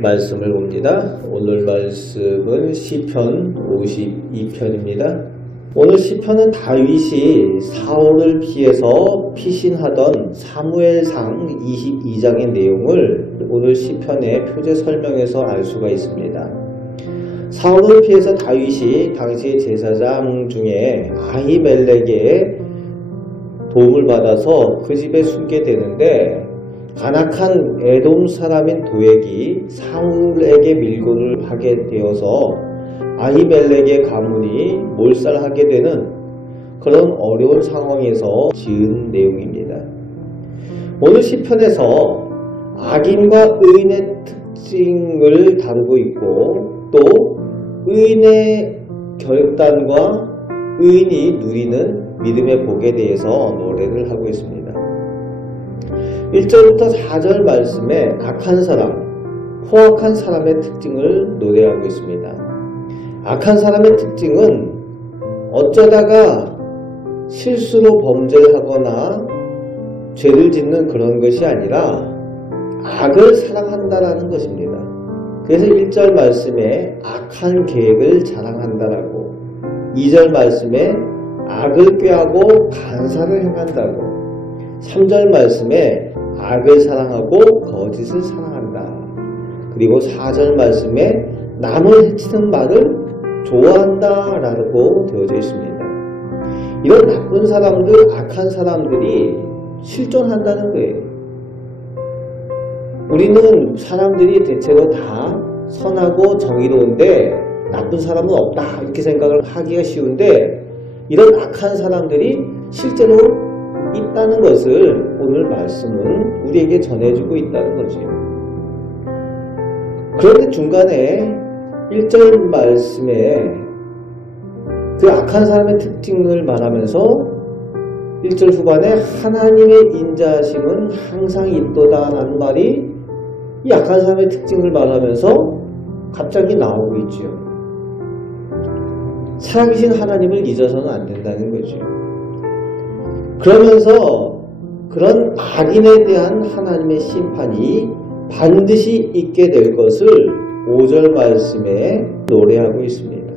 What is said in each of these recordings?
말씀을 봅니다. 오늘 말씀은 시편 52편입니다. 오늘 시편은 다윗이 사울을 피해서 피신하던 사무엘상 22장의 내용을 오늘 시편의 표제 설명에서 알 수가 있습니다. 사울을 피해서 다윗이 당시 제사장 중에 아히멜렉의 도움을 받아서 그 집에 숨게 되는데, 간악한 에돔 사람인 도액이 사울에게 밀고를 하게 되어서 아히멜렉의 가문이 몰살하게 되는 그런 어려운 상황에서 지은 내용입니다. 오늘 시편에서 악인과 의인의 특징을 다루고 있고, 또 의인의 결단과 의인이 누리는 믿음의 복에 대해서 노래를 하고 있습니다. 1절부터 4절 말씀에 악한 사람, 포악한 사람의 특징을 노래하고 있습니다. 악한 사람의 특징은 어쩌다가 실수로 범죄를 하거나 죄를 짓는 그런 것이 아니라 악을 사랑한다라는 것입니다. 그래서 1절 말씀에 악한 계획을 자랑한다라고, 2절 말씀에 악을 꾀하고 간사를 행한다고, 3절 말씀에 악을 사랑하고 거짓을 사랑한다. 그리고 4절 말씀에 남을 해치는 말을 좋아한다 라고 되어져 있습니다. 이런 나쁜 사람들, 악한 사람들이 실존한다는 거예요. 우리는 사람들이 대체로 다 선하고 정의로운데 나쁜 사람은 없다 이렇게 생각을 하기가 쉬운데, 이런 악한 사람들이 실제로 있다는 것을 오늘 말씀은 우리에게 전해주고 있다는 거죠. 그런데 중간에 1절 말씀에 그 악한 사람의 특징을 말하면서 1절 후반에 하나님의 인자하심은 항상 있도다 라는 말이 이 악한 사람의 특징을 말하면서 갑자기 나오고 있죠. 살아계신 하나님을 잊어서는 안 된다는 거죠. 그러면서 그런 악인에 대한 하나님의 심판이 반드시 있게 될 것을 5절 말씀에 노래하고 있습니다.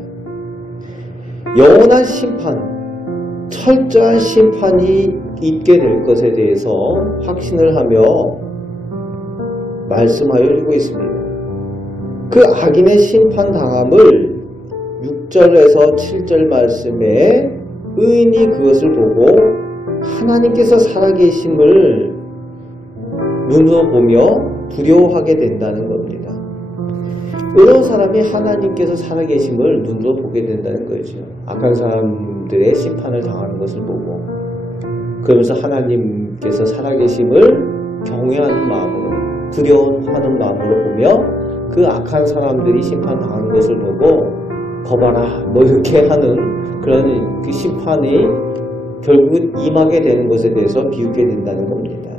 영원한 심판, 철저한 심판이 있게 될 것에 대해서 확신을 하며 말씀하여 주고 있습니다. 그 악인의 심판당함을 6절에서 7절 말씀에 의인이 그것을 보고 하나님께서 살아계심을 눈으로 보며 두려워하게 된다는 겁니다. 의로운 사람이 하나님께서 살아계심을 눈으로 보게 된다는 거죠. 악한 사람들의 심판을 당하는 것을 보고, 그러면서 하나님께서 살아계심을 경외하는 마음으로, 두려워하는 마음으로 보며 그 악한 사람들이 심판당하는 것을 보고 거봐라 뭐 이렇게 하는 그런 그 심판이 결국은 임하게 되는 것에 대해서 비웃게 된다는 겁니다.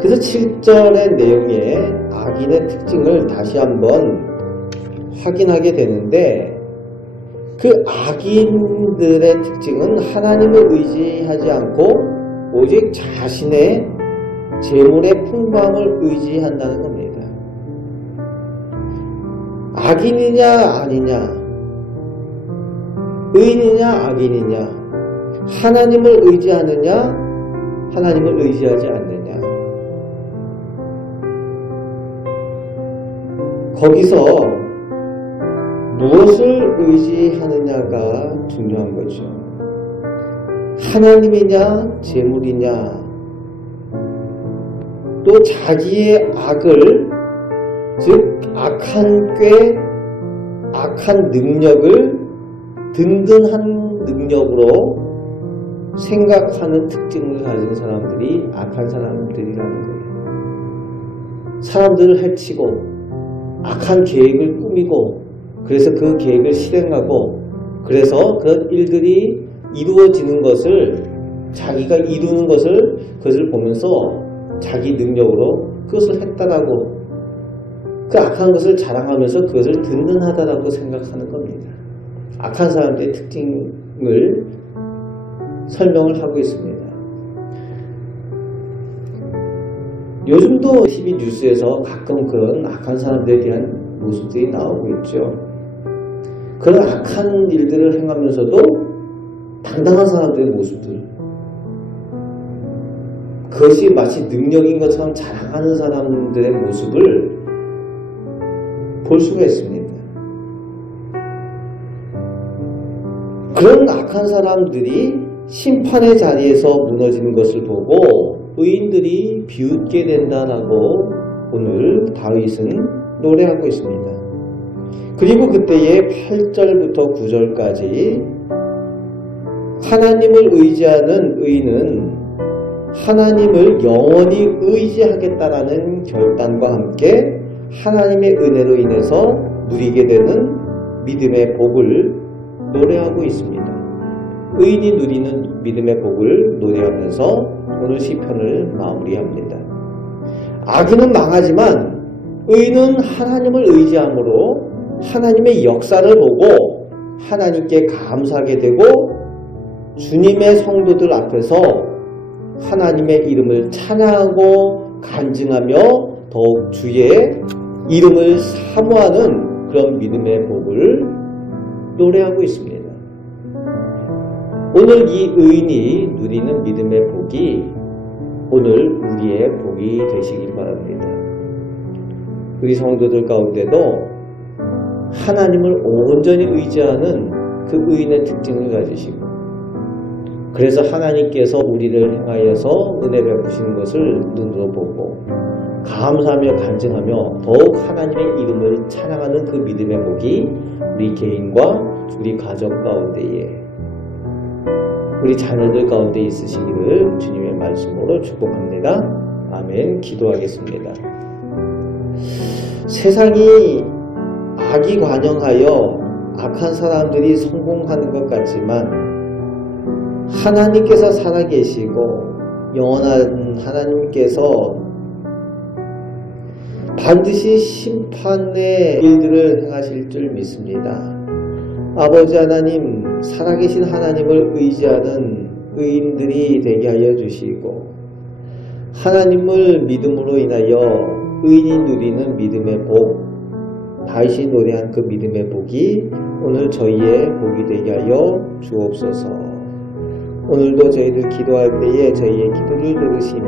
그래서 7절의 내용에 악인의 특징을 다시 한번 확인하게 되는데, 그 악인들의 특징은 하나님을 의지하지 않고 오직 자신의 재물의 풍부함을 의지한다는 겁니다. 악인이냐 아니냐, 의인이냐 악인이냐, 하나님을 의지하느냐 하나님을 의지하지 않느냐, 거기서 무엇을 의지하느냐가 중요한 거죠. 하나님이냐 재물이냐, 또 자기의 악을, 즉 악한 꾀, 악한 능력을 든든한 능력으로 생각하는 특징을 가진 사람들이 악한 사람들이라는 거예요. 사람들을 해치고 악한 계획을 꾸미고, 그래서 그 계획을 실행하고, 그래서 그 일들이 이루어지는 것을, 자기가 이루는 것을, 그것을 보면서 자기 능력으로 그것을 했다라고, 그 악한 것을 자랑하면서 그것을 든든하다라고 생각하는 겁니다. 악한 사람들의 특징을 설명을 하고 있습니다. 요즘 지금도 TV 뉴스에서 가끔 그런 악한 사람들에 대한 모습들이 나오고 있죠. 그런 악한 일들을 행하면서도 당당한 사람들의 모습들, 그것이 마치 능력인 것처럼 자랑하는 사람들의 모습을 볼 수가 있습니다. 그런 악한 사람들이 심판의 자리에서 무너지는 것을 보고 의인들이 비웃게 된다라고 오늘 다윗은 노래하고 있습니다. 그리고 그때의 8절부터 9절까지 하나님을 의지하는 의인은 하나님을 영원히 의지하겠다라는 결단과 함께 하나님의 은혜로 인해서 누리게 되는 믿음의 복을 노래하고 있습니다. 의인이 누리는 믿음의 복을 노래하면서 오늘 시편을 마무리합니다. 악인은 망하지만 의인은 하나님을 의지함으로 하나님의 역사를 보고 하나님께 감사하게 되고 주님의 성도들 앞에서 하나님의 이름을 찬양하고 간증하며 더욱 주의 이름을 사모하는 그런 믿음의 복을 노래하고 있습니다. 오늘 이 의인이 누리는 믿음의 복이 오늘 우리의 복이 되시길 바랍니다. 우리 성도들 가운데도 하나님을 온전히 의지하는 그 의인의 특징을 가지시고, 그래서 하나님께서 우리를 행하여서 은혜 베푸시는 것을 눈으로 보고 감사하며 간증하며 더욱 하나님의 이름을 찬양하는 그 믿음의 복이 우리 개인과 우리 가정 가운데에, 우리 자녀들 가운데 있으시기를 주님의 말씀으로 축복합니다. 아멘. 기도하겠습니다. 세상이 악이 관영하여 악한 사람들이 성공하는 것 같지만 하나님께서 살아계시고 영원한 하나님께서 반드시 심판의 일들을 행하실 줄 믿습니다. 아버지 하나님, 살아계신 하나님을 의지하는 의인들이 되게 하여 주시고 하나님을 믿음으로 인하여 의인이 누리는 믿음의 복, 다윗이 노래한 그 믿음의 복이 오늘 저희의 복이 되게 하여 주옵소서. 오늘도 저희들 기도할 때에 저희의 기도를 들으시며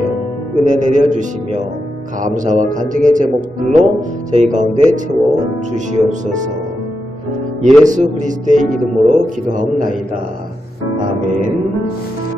은혜 내려주시며 감사와 간증의 제목들로 저희 가운데 채워주시옵소서. 예수 그리스도의 이름으로 기도하옵나이다. 아멘.